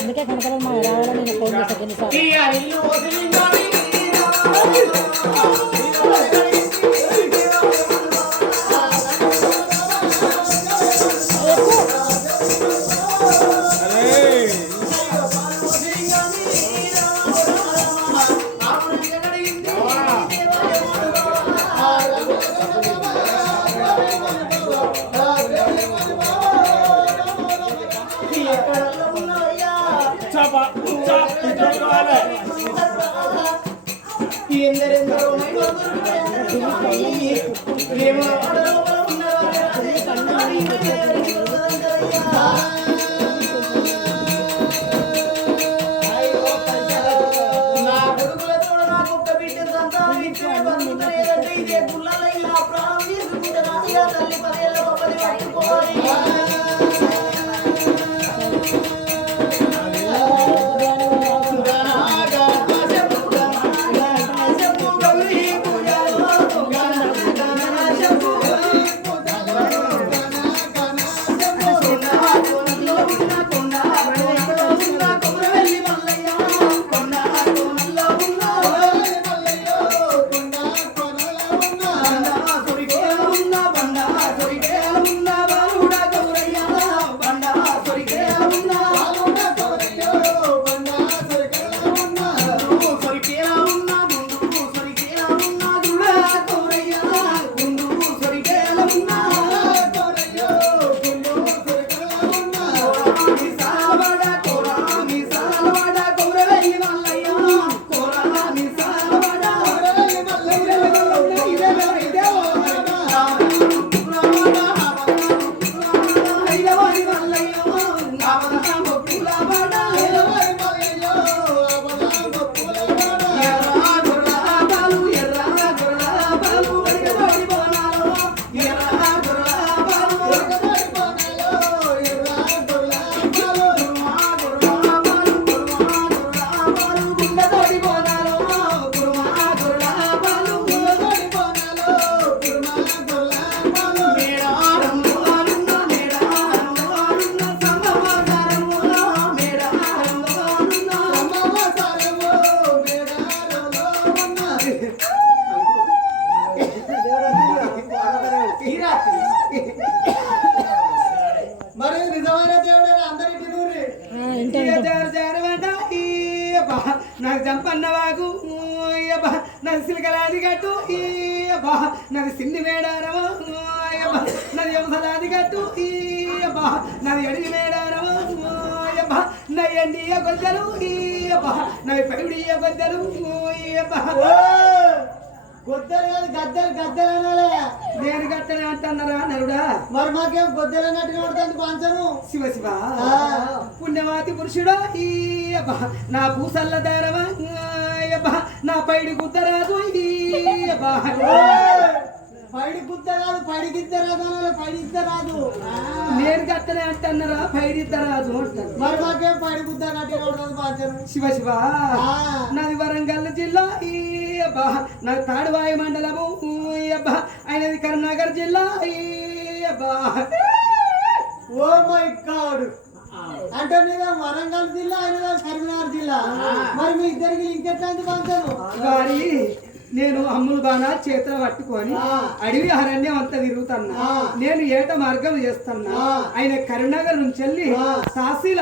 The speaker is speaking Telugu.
అందుకే కనకల మా రావాలని ఫోన్ చేశాను. నాకు చంపన్నవాగు నది సిలకలాది గట్టు నది సింధి మేడారమో నది ఎంసలాది గట్టు నది అడిగి మేడారమో నది ఎండియ గొద్దలు నది పైడియ గొద్దలు గొద్దలు కాదు గద్దలు గద్దలు అనాలే. నేను గట్టనే అంటున్నారా నరుడా? మరి మాకేం గొద్దలు అన్నట్టుగా పడుతుంది పంచను. శివ శివ పుణ్యవాతి పురుషుడా నా పూసల్ల దారవా నా పైడి గుద్దరాజు పైడి గుద్ద కాదు పైడికిద్దరాదు అనాలి. పైడిద్దరాదు నేను గట్టనే అంటున్నారా? పైడిద్దరాజు అంటారు. మరి మాకేం పైడి గుద్ద అన్నట్టుగా పడుతుంది పంచను. శివ శివ నాది వరంగల్ జిల్లా నాది తాడువాయి మండలము ఆయనది కరీంనగర్ జిల్లా. ఓ మై గాడ్, అంటే మీద వరంగల్ జిల్లా ఆయన కరీంనగర్ జిల్లా. మరి మీ ఇద్దరికి ఇంకెట్లాంటి పంచను? వారి నేను అమ్ములు బాగా చేతులు పట్టుకొని అడవి అరణ్యం అంతా తిరుగుతున్నా. నేను ఏట మార్గం చేస్తున్నా. ఆయన కరీంనగర్ నుంచి వెళ్ళి సాసీల